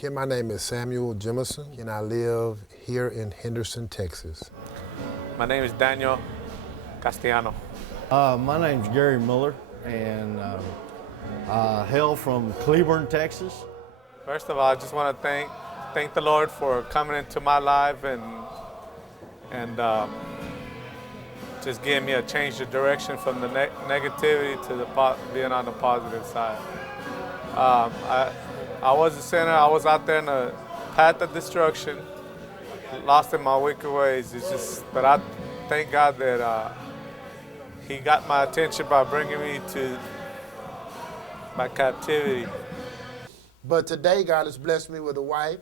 Ken, my name is Samuel Jemison, and I live here in Henderson, Texas. My name is Daniel Castellano. My name's Gary Miller, and I hail from Cleburne, Texas. First of all, I just want to thank the Lord for coming into my life and just giving me a change of direction from the negativity to being on the positive side. I was a sinner. I was out there in a path of destruction, lost in my wicked ways. But I thank God that He got my attention by bringing me to my captivity. But today, God has blessed me with a wife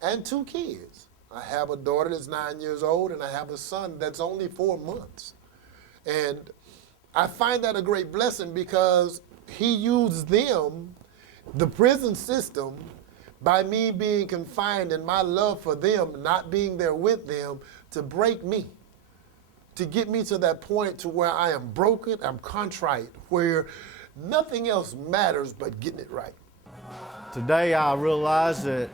and 2 kids. I have a daughter that's 9 years old, and I have a son that's only 4 months. And I find that a great blessing because He used them, the prison system, by me being confined and my love for them, not being there with them, to break me, to get me to that point to where I am broken, I'm contrite, where nothing else matters but getting it right. Today I realize that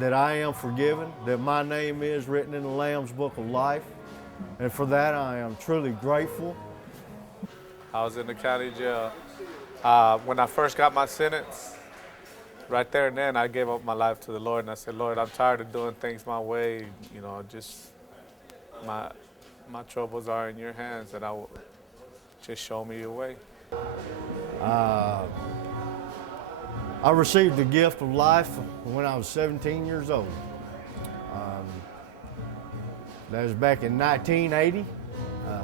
I am forgiven, that my name is written in the Lamb's Book of Life, and for that I am truly grateful. I was in the county jail. When I first got my sentence, right there and then I gave up my life to the Lord, and I said, Lord, I'm tired of doing things my way. You know, just my troubles are in your hands, and I will just show me your way. I received the gift of life when I was 17 years old. That was back in 1980,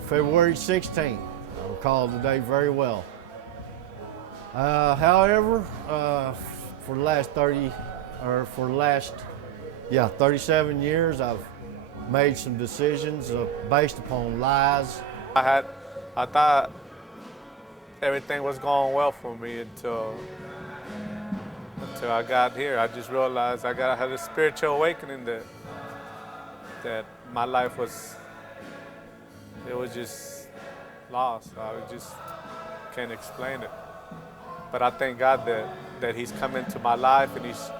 February 16th. I recall the day very well. However, for the last 37 years, I've made some decisions based upon lies. I thought everything was going well for me until I got here. I just realized I had a spiritual awakening that my life was just lost. I just can't explain it. But I thank God that He's come into my life and He's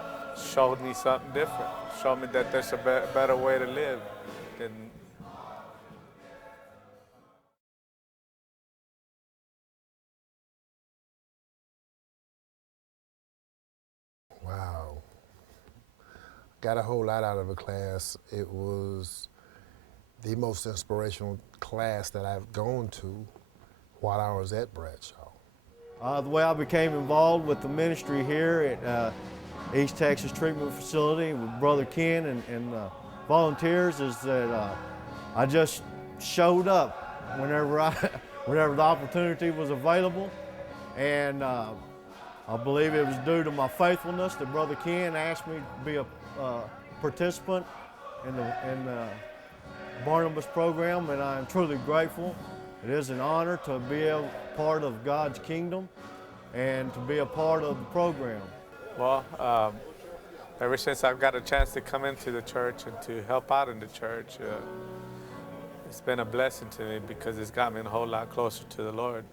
showed me something different. Showed me that there's a better way to live than Wow. Got a whole lot out of a class. It was the most inspirational class that I've gone to while I was at Bradshaw. The way I became involved with the ministry here at East Texas Treatment Facility with Brother Ken and volunteers is that I just showed up whenever the opportunity was available, and I believe it was due to my faithfulness that Brother Ken asked me to be a participant in the Barnabas program, and I am truly grateful. It is an honor to be a part of God's kingdom and to be a part of the program. Well, ever since I've got a chance to come into the church and to help out in the church, it's been a blessing to me because it's got me a whole lot closer to the Lord.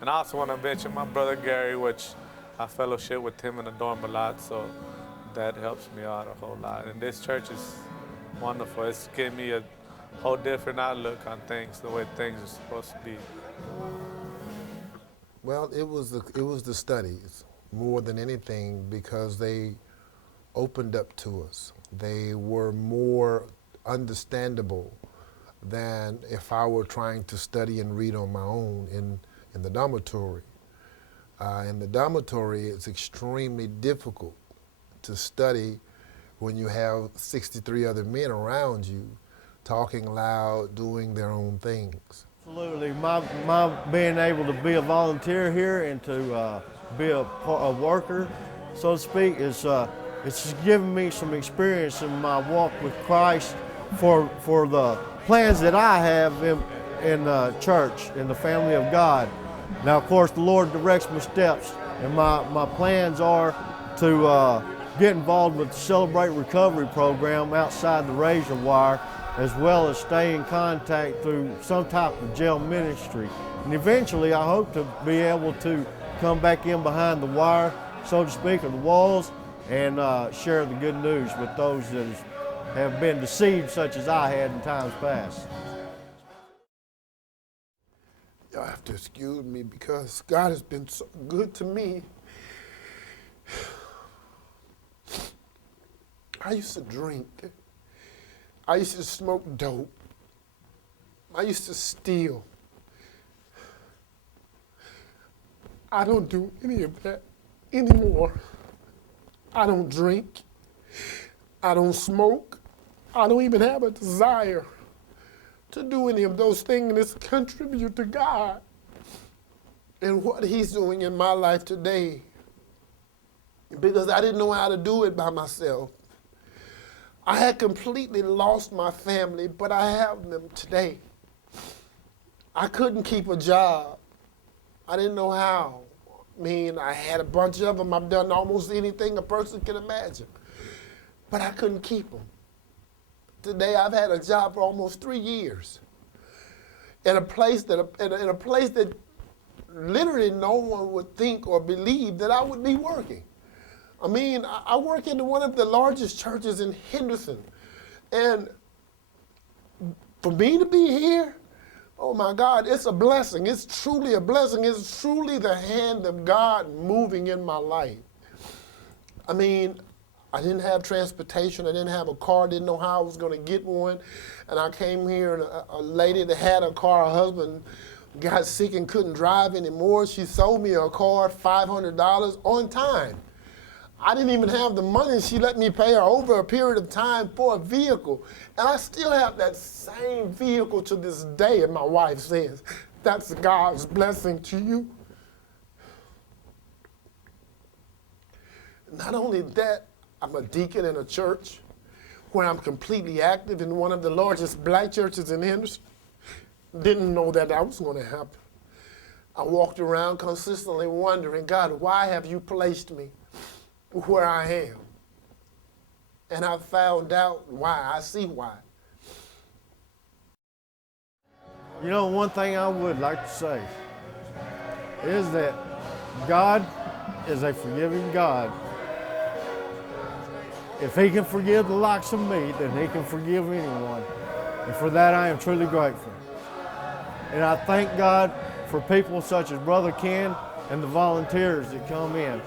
And I also want to mention my brother Gary, which I fellowship with him in the dorm a lot, so that helps me out a whole lot. And this church is wonderful. It's given me a whole different outlook on things, the way things are supposed to be. Well, it was the studies more than anything because they opened up to us. They were more understandable than if I were trying to study and read on my own in the dormitory. In the dormitory, it's extremely difficult to study when you have 63 other men around you talking loud, doing their own things. Absolutely. My being able to be a volunteer here and to be a worker, so to speak, it's just given me some experience in my walk with Christ for the plans that I have in the church, in the family of God. Now, of course, the Lord directs my steps, and my plans are to get involved with the Celebrate Recovery program outside the razor wire, as well as stay in contact through some type of jail ministry. And eventually I hope to be able to come back in behind the wire, so to speak, or the walls, and share the good news with those that have been deceived, such as I had in times past. Y'all have to excuse me because God has been so good to me. I used to drink. I used to smoke dope. I used to steal. I don't do any of that anymore. I don't drink. I don't smoke. I don't even have a desire to do any of those things that contribute to God and what He's doing in my life today, because I didn't know how to do it by myself. I had completely lost my family, but I have them today. I couldn't keep a job. I didn't know how. I mean, I had a bunch of them. I've done almost anything a person can imagine, but I couldn't keep them. Today, I've had a job for almost 3 years in a place that literally no one would think or believe that I would be working. I mean, I work in one of the largest churches in Henderson, and for me to be here, oh my God, it's a blessing. It's truly a blessing. It's truly the hand of God moving in my life. I mean, I didn't have transportation. I didn't have a car. Didn't know how I was going to get one. And I came here, and a lady that had a car, her husband got sick and couldn't drive anymore. She sold me a car, $500 on time. I didn't even have the money. She let me pay her over a period of time for a vehicle. And I still have that same vehicle to this day. And my wife says, that's God's blessing to you. Not only that, I'm a deacon in a church where I'm completely active in one of the largest black churches in Henderson. Didn't know that was going to happen. I walked around consistently wondering, God, why have you placed me where I am? And I found out why. I see why. You know, one thing I would like to say is that God is a forgiving God. If He can forgive the likes of me, then He can forgive anyone. And for that, I am truly grateful. And I thank God for people such as Brother Ken and the volunteers that come in.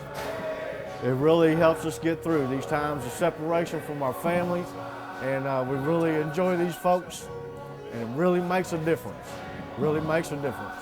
It really helps us get through these times of separation from our families, and we really enjoy these folks, and it really makes a difference. Really makes a difference.